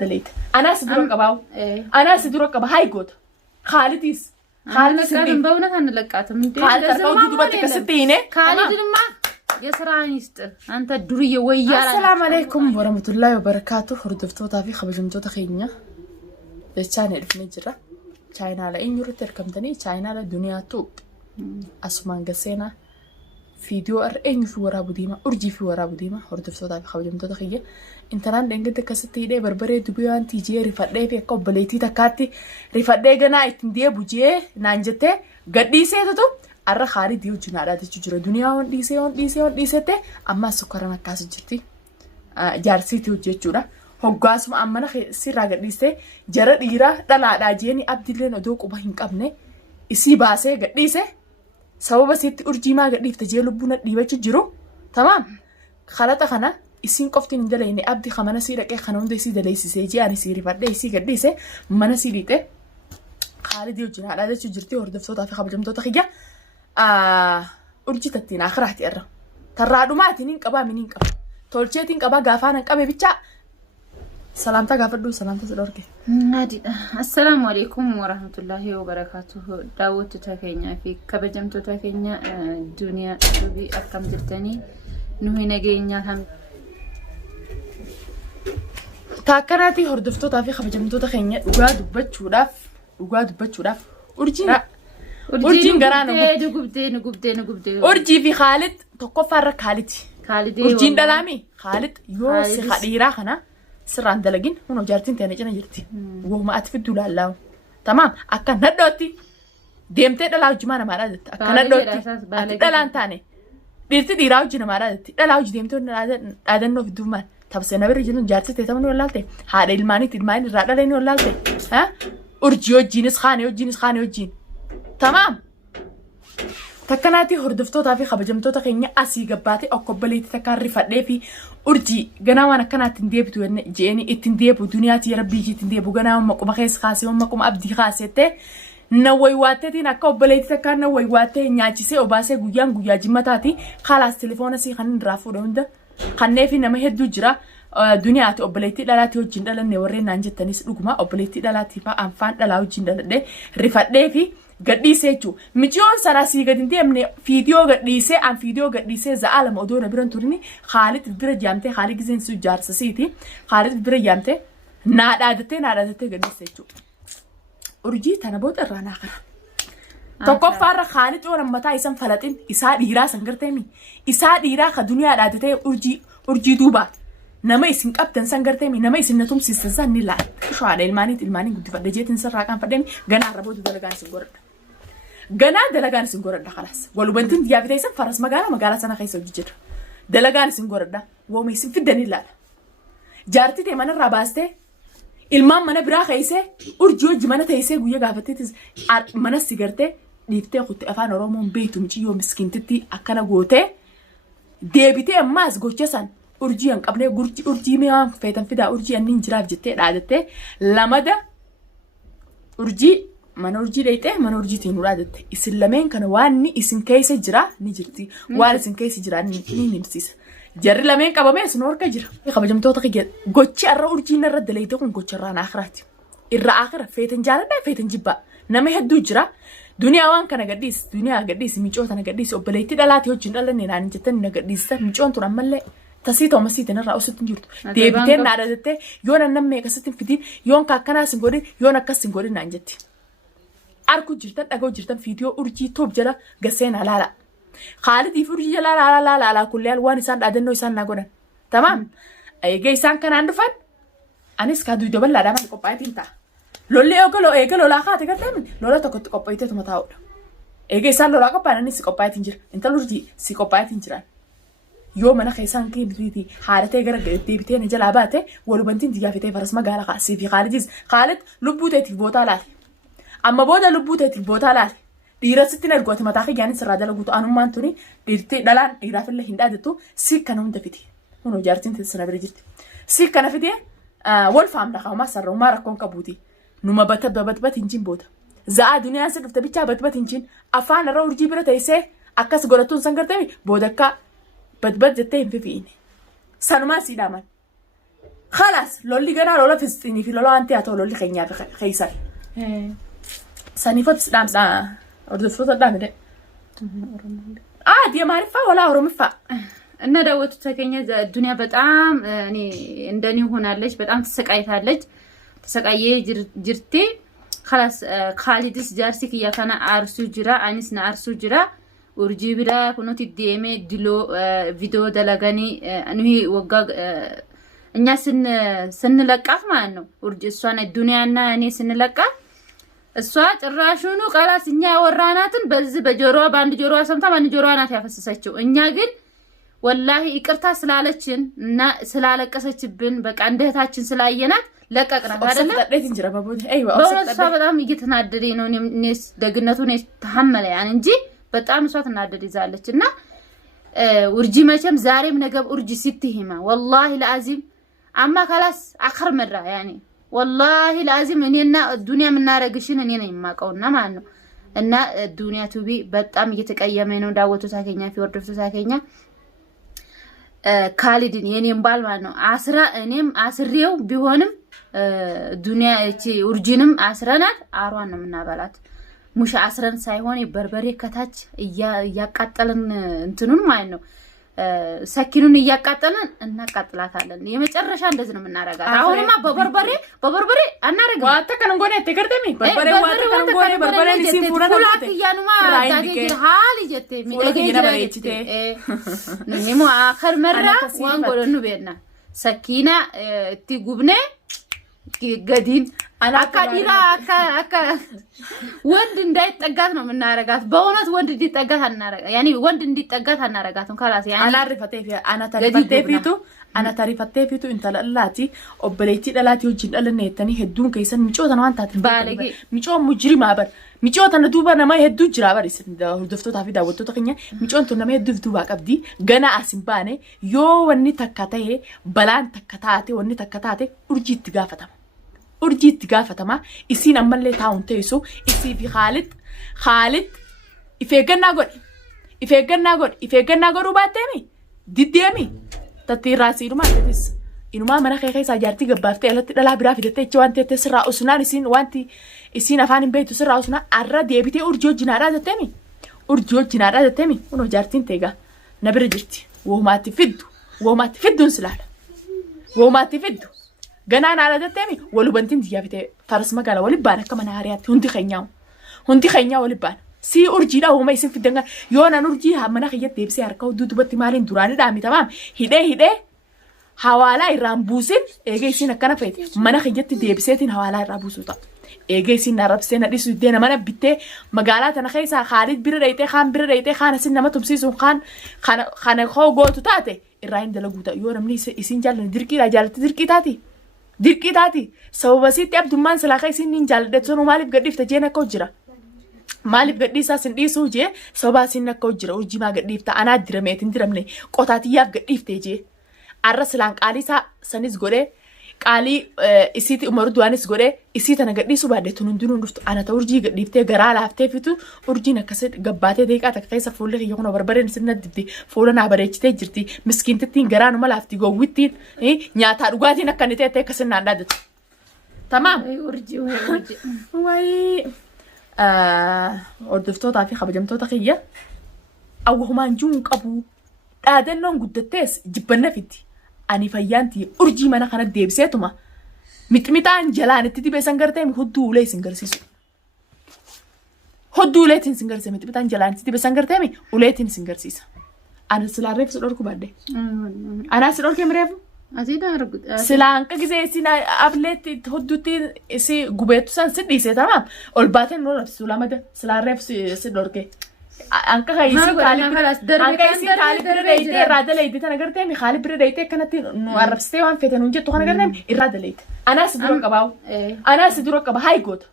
دليت أنا سدرك أباو أنا سدرك أبا هاي قط خالديس خالد سدين بونا هنلقاتهم خالد أركو دوبتك ستينة خالد لما يسرانيست أنت درية ويا السلام عليكم ورحمة الله وبركاته هردفتو تافي خبجمتو تخينيا الشانل في نجرة شاينا على إن يورو تركمتني شاينا على دنيا توب أسمان قسينا فيديو أرئين في ورابو ديما أرجي في ورابو ديما هردفتو تافي خبجمتو تخينيا intanaan dengete kasatti hidhee barbaree dubiyaan tijee rifadhee fi akka obboleettii takkaatti rifadhee ganaa ittiin deebu jee naan jettee gadhiiseetu arra Khaalidii wajjin haadhaatichi jira duniyaa waan dhiisete amma sukkaran akkaas jirti jaarsiitii hojjechuudha hoggaasuma ammana sirraa gadhiistee jara dhiiraa dhalaadhaa jeeni abdilleen odoo quba hin qabne isii baasee gadhiise sababa sitti urjiimaa gadhiifte jee lubbuun dhiibachi jiru tamaam khalaxa kana isin qoftiin dalayne abdi khamana si dhaqee kana hunda isii daleessisee ji'ani si rifadhee isii gadhiise mana si dhiite Khaalidii wajjin haadhaatichi jirti hordoftootaa fi kabajamtoota kiyya urjii tattiin akhiraati irra tarraadhumaatiin hin qabaa miniin qaba tolcheetiin qabaa gaafaan hin qabe bichaa salaamta gaafadhu salaamta sidorke naadidha assalaamu alaykum wa rahmatullahi wa barakatuh daawwattoota keenya fi kabajamtoota keenya duniyaa dubii akkam jirtanii nuyi nageenya kam taakkanaatii hordoftootaa fi kabajamtoota keenya dhugaa dubbachuudhaaf urjiin garaana nugubdee urjii fi Khaalid tokkoffaarra Khaalid urjiin dhalaami Khaalid yoo si khadhiiraa kana sirraan dalagin hunoo jaartiin teena cina jirti wooma ati fiddu laallaawu tamaam akka nadhootti deemtee dhalaa hojjimaa namaadhaa jetti akka nadhootti ati dhalaan taane dhiirti dhiiraa hojii namaadhaa jetti dhalaa hojii deemtee dhaadannoo fidduuf maal tabsee nabirra jiruun jaartii teessama ni wallaalte haadha ilmaaniitti ilmaan irraa dhalee ni wallaalte urjii wajjiinis wajjiin tamaam takkanaatii hordoftootaa fi kabajamtoota keenya asii gabbaatee okkobboleetti takkaan rifadhee fi urjii ganaa waan akkanaatti hin deebitu jeeni ittiin deebu duniyaatti rabbii ittiin deebu ganaa maquma keessa kaasee maquma abdii kaasettee nawwaywaatteetiin akka obboleetti takkaan nawwaywaattee nyaachisee obaasee guyyaa jimmataati khalaas telefoona sii kan irraa fuudhe hunda kannee fi nama hedduu jira duniyaatti obboleetti dhalaatti wajjin dhalanne warreen naan jettanis dhuguma obboleetti dhalaatti fa'aa anfaan dhalaa wajjin dhaladhee rifadhee fi gadhiisee jechuudha. Michiyoon sana sii gadi hin deemne fiidiyoo gadhiisee za'a lama odoo na biran turini Khaalid bira jaamtee Khaalid giseen su jaarsasiiti Khaalid bira jaamtee naadhaadattee gadhiisee jechuudha. Urjii tana booda irraa naa kana. Tokkoffaarra Khaalid yoo mataa isan falaxin isaa dhiiraa san garteemi isaa dhiiraa ka duniyaa dhaadatee urjii duuba nama isin qabdan san garteemi nama isin natumsiisan san ni laal sho'aadha ilmaanii guddifadhe jeetiin sirraa kan fadheemi ganaa arraboota dalagaan isin goradha khalaas walubantiin diyaafitee isan faras magaalaa sana keessa hojii jira dalagaan isin goradha wooma isin fiddan ni laala jaartii ta'e manarraa baastee ilmaan mana biraa keessee urjii hojii mana teessee guyyaa gaafatteetis mana si gartee dhiiftee kutti afaan oromoon beektu muciyyoo miskiintitti akkana gootee deebitee ammaas gocha san urjii hin qabne urjii mi'aan feetan fidaa urjii anniin jiraaf jettee dhaadattee lamada urjii mana urjii dheeyxee mana urjiitiin nu dhaadatte isin lameen kana waan isin keessa jira ni jirti waan isin keessa jira ni nimsiisa. Jarri lameen qabamee isin horka jira. Kabajamtoota kiyya gochi arra urjiin irra daleeyte kun gocha irraan akhiraati. Irra akhira feetan jaaladhaa feetan jibbaa nama hedduu jira. Duniyaa waan kana gadhiis micoota na gadhiis obboleetti dhalaati wajjin dhalanne naan jettan na gadhiista micoon tun ammallee tasii ta'u masiitiin irraa osoo hin jirtu. Deebitee naadadattee yoon annan meeqasatti hin fidin yoon kakkanaas hin godhin yoon akkas hin godhin naan jetti. Arkuu jirtan dhagoo jirtan fiidiyoo urjii toob jala gasseen alaala. Khaalidii fi urjii jala alaala kullee waan isaan dhaadannoo isaan naa godhan. Tamaam eegee isaan kanaan dhufan anis kaaduu dabalaadhaa maal qophaa'eetiin ta'a. Lollee eega lolaa kaate gartee lola tokkotti qophaa'eetu taa'udha. Eegee isaan lolaa qophaa'an anis si qophaa'eetiin jira. Intalli urjii si qophaa'eetiin jiran. Yoo mana keessaan keenyatti haalatee gara deebitee na jalaa baate walubantiin diyaafitee faras magaalaa kaasee fi Khaalid lubbuu teetiif bootaa laale. Amma booda lubbuu teetiif bootaa laale. Dhiirasitti nargooti mataa kiyyaanis irraa dalaguutu anummaan tuni dhiirtee dhalaan dhiiraafillee hin dhaadattu si kana hunda fiti. Kunoo jaartiin teessana bira jirti. Si kana fitee wal faamna qaamaa sarrumaa rakkoon qabuuti. Numa bat hinjin booda. Za'a duniyaan si dhufte bichaa bat hinjin afaan irra urjii bira teessee akkas godhatuun san gartee booda akka bat jettee hin fifiine. Sanumaan si dhaaman. خلاص لولي جنا لولا فلسطيني في لولا أنت هتقول لولي خينيا خيسر سنيفت سلام سا أردفت الدم ده عادي ما عرفها ولا أرمفها እና ዳወት ተከኛ ዱንያ በጣም እኔ እንደኔ ሆናለች በጣም ተሰቃየ ጅርቴ خلاص خالدስ ጃርሲክ ያካና አርሱ ጅራ አኒስና አርሱ ጅራ ኡርጂ ቢራ ኩኖት ዲኤም ዲሎ ቪዲዮ ደላጋኒ እንሂ ወጋ እኛ ስንለቃት ማለት ነው ኡርጂ እሷና ዱንያና እኔ ስንለቃት እሷ ጭራሹኑ خلاص እኛ ያወራናትን በዚህ በጆሮዋ ባንድ ጆሮዋ ሰምታ ባንድ ጆሮዋ ናት ያፈሰሰችው እኛ ግን والله ይቅርታ ስላለችን እና ስላለቀሰችብን በቃ እንደታችን ስላየናት ለቀቅናት አይደለ ለቀቅናት እንጀራ ባቦት አይዋ እሷ በጣም እየተናደደኝ ነው እኔስ ደግነቱን ተሐመለ ያን እንጂ በጣም እሷ ተናደደይዛለችና ኡርጂ መቼም ዛሬም ነገም ኡርጂ ሲትሂማ والله العظيم اما خلاص اخر مره يعني والله العظيم እኔና ዱንያ ምናረግሽን እኔ ነኝ ማቀውና ማለት ነው እና ዱንያ ቱቢ በጣም እየተቀየመኝ ነው ዳወቱ ታከኛ ፍወርደቱ ታከኛ ካሊድን የኔም ባል ማለት ነው አስራ እኔም አስሬው ቢሆንም ዱንያ እቺ ኡርጂንም አስረናት አሯን ነው ምናባላት ሙሽ አስረን ሳይሆን በርበሬ ከታች ያቃጠለን እንትኑን ማለት ነው ሰኪኑን ያቃጠለን እናቃጥላታለን የመጨረሻ እንደዚህ ነው ምናረጋት አሁንማ በበርበሬ አናረጋ ዋተከንጎኔ ተከርተሚ በርበሬ ዋተከንጎኔ በርበሬ ሲፉራ ሁላት ያኑማ ዳጌ ሃሊ ጀቴ ሚደገ ነሞ አኸር መራ ዋንጎለኑ ቤና ሰኪና እቲ ጉብኔ ገዲን አካዲራ አካ ወንድ እንዳይጠጋት ነው ምናረጋት በእውነት ወንድ እንዲጠጋት አናረጋ ያኒ ወንድ እንዲጠጋት አናረጋቱን خلاص ያኒ انا تعرفتي فيتو انت لالاتي وبليتي دلاتي وجين دلنيتني هدون كيسن ميچوتن وانتات ميچو مجرم ابر ميچوتن دوبا نما هدو جرابر يسن دفتو تافي داوتو تخنيا ميچونتو نما هدو دفتو باقبدي غنا اسمبانه يو وني تكاتاي بلان تكاتاتي وني تكاتاتي ورجيت غافتما ورجيت غافتما اسين امله تاون تيسو اسي في خالد ifeegannaa godhuu baatteemi diddeemi tatti raasii dhumaa tetis inumaa mana kee keessa jaartii gabbaaftee alatti dhalaa biraa fidattee jecha waan teettee sirraa usunaan isiin afaan hin beektu sirraa usunaan arra deebitee urjii wajjinaadhaa jetteemi kunoo jaartiin teegaa na bira jirti womaatti fidduun silaala womaatti fiddu ganaan haala jetteemi walubantiin biyyaa fitee faras magaalaa waliin baan akka mana hariyaatti hundi keenyaa waliin baan si urjii dha wama isin fidanga yoona urjii hamana khiyyat deebisee harka dudubatti maalin duraani dhaami tamam hidhee hawaalaa irraan buusin eegee isin akkana feete mana khiyyatti deebiseetiin hawaalaa irraa buusuuta eegee isin narabsee na dhisu deena mana bittee magaalaa tana keessa Khaalid bira dhaytee Khaan isin nama tumsiisuun Khaan koo gootu taate irraa hin dalaguuta yoo namni isin jaallan dirqii taati sababa sitti abdummaan silaaqa isin hin jaalladhetu sunu maaliif gadhiifta jeen akka hojjira maaliif gadhiisaa sin dhiisuu jee sababa sin akka hojjira urjii maa gadhiifta anaa dirameetin diramne qotaatiyyaaf gadhiiftee jee arra silaan qaaliisaa sanis godhee qaalii isiiti umaru du'aanis godhee isii tana gadhiisuu baaddeetuun hundinuun dhuftu ana ta urjii gadhiiftee garaa laaftee fitu urjiin akkasitti gabbaatee deeqaa takka keessa fuulli kiyya kunoo barbareen sirna dibdi fuula naa bareechitee jirti miskiintittiin garaa numa laafti gowwittiin nyaataa dhugaatiin akka inni teettee akkasinnaan dhaadatu tamaam wayii ordoftootaa fi kabajamtoota kiyya awwahumaan juun qabu dhaadannoon guddattees jibbanna fitti ani fayyaanti urjii mana kana deebiseetuma mixmixaan jalaan itti dibeessan gartee hudduu ulee isin garsiisu hudduu uleetiin isin garsiisa mixmixaan jalaan itti dibeessan gartee uleetiin isin garsiisa ana silaarreef si dhorku baadde anaa si dhorkee mireefu silaan gisee isin ableetti hudduutti isi gubeetu san si dhiisee tamaam ol baateen nuu labsisu lamada silaarreef si dhorkee anka kayisi Khaalid bira dhaytee irraa dalayte tana gartee Khaalid bira dhaytee kanatti nu arrabsitee waan feete nuun jettu kana gartee irraa dalayte anaa si dura qaba hayi goota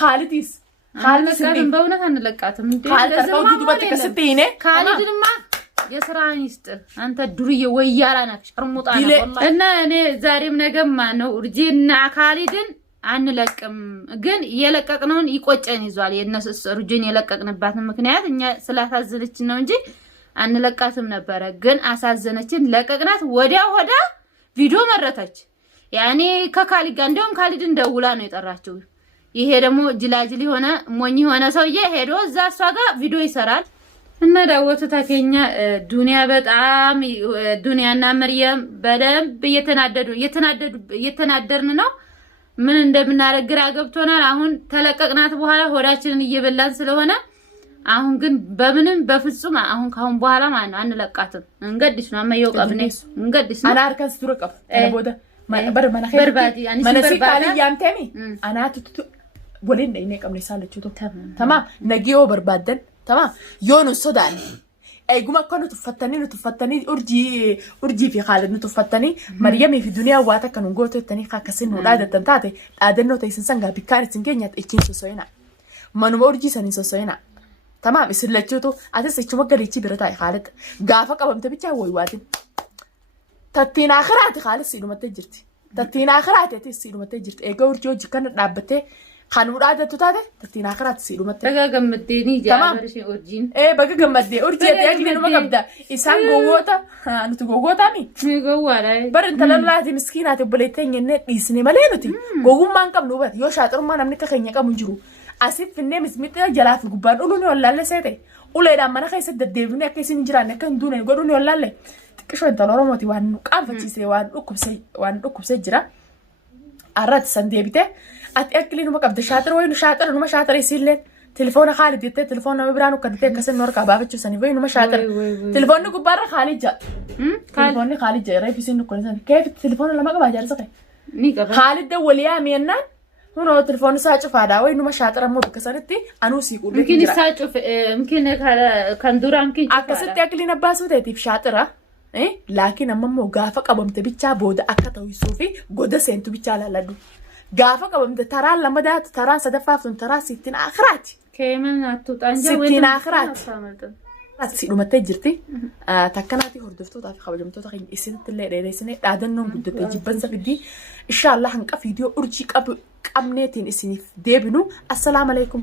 Khaalidis በእውነት አንለቃትም እንዴ ካሊድንማ የስራን ይስጥ አንተ ዱርዬ ወያላ ናክ ሸርሙጣ ነው والله እና እኔ ዛሬም ነገም ማነው ኡርጂና ካሊድን አንለቅም ግን የለቀቅነውን ይቆጨን ይዟል የነሱ ሩጂን የለቀቅንባት ምክንያት እኛ ስላሳዘነች ነው እንጂ አንለቃትም ነበር ግን አሳዘነችን ለቀቅናት ወዲያ ቪዲዮ መረታች يعني كخالد عندهم خالد እንደውላ ነው የጠራቸው ይሄ ደግሞ ጅላጅሊ ሆነ ሞኝ ሆነ ሰውዬ ሄዶ እዛ እሷ ጋር ቪዲዮ ይሰራል እና ዳወቱ ታከኛ ዱንያ በጣም ዱንያና መርየም በደንብ እየተናደርን ነው ምን እንደምናረግ ግራ ገብቶናል አሁን ተለቀቅናት በኋላ ሆዳችንን እየበላን ስለሆነ አሁን ግን በምንም በፍጹም አሁን ካሁን በኋላ ማለት አንለቃትም እንገድስ ነው አመየው ቀብኔ እንገድስ انا اركز ترقب انا بوده በር መናኸ بربادي يعني منسي قال يامتني انا ولين اني قبل سالچو تمام نجيو بربادن تمام يونو سودان اي قوم كانوا تفتني ارجي في خالد تفتني مريم في الدنيا واتا كانوا غوتو تاني كاسن ودا تنتاتي ادنو تيسنسنغا بكار سنجنيات اكين سوينا منو ارجي سني سوينا تمام اسلچوتو اتسچو مغريچي برتا خالد غافا قبمت بيچا وي واتين تتينا اخرات خالد سيدو متجرتي تتينا اخرات سيدو متجرت اي غورجو جكن دابته خانو دادتو تاده تتينا اخرات سيدو مت دغا گمديني جابرش اورجين اي بغا گمدي اورجي تاكلي نما قبدا اسان غووتا انت غووتا مي غووارا بر انت للاتي مسكينات بليتين ان ديسني مالينوتي غوغو مان قبل نوبت يو شاطر ما نمني كخنيا قم جرو اسيف فني مسميت جلاف غبان اولوني ولا لا سيتي ولا ما نخيس دديبني كيسين جران كان دون غدوني ولا لا كشو انت لورموتي وان قافتيسي وان دكبسي جرا ارات سنديبته اتاكلي نما قبد شاطر وين شاطر نما شاطر يسيلن تليفون خالد يت تليفون مبرانو كدته كسن نور كبابچو سني وين نما شاطر تليفون غبار خالد جا تليفون خالد جا ري فيسن كون كيف تليفون لما قبا جارسقي خالد دول يا مينا هو تليفون ساچ فادا وين نما شاطر مو بكسنتي انو سيقول يمكن ساچ يمكن كان دوران كي اكست اكلي نباسو تيف شاطره لكن اممو غافا قبمت بيچا بودا اكتو يسوفي غودا سنتو بيچا لالدو غافا قبمت ترى لمدات ترى صدفافتن ترى 60 اخرات كيمن اتوطانجا وين 60 اخرات سيدو متجرتي تكناتي هردفتو تافي خبجمتو تخي اسنت ليديسني دادنن غدته جبن سفدي ان شاء الله هنقف فيديو ارجي قبنيتين اسني ديبنو السلام عليكم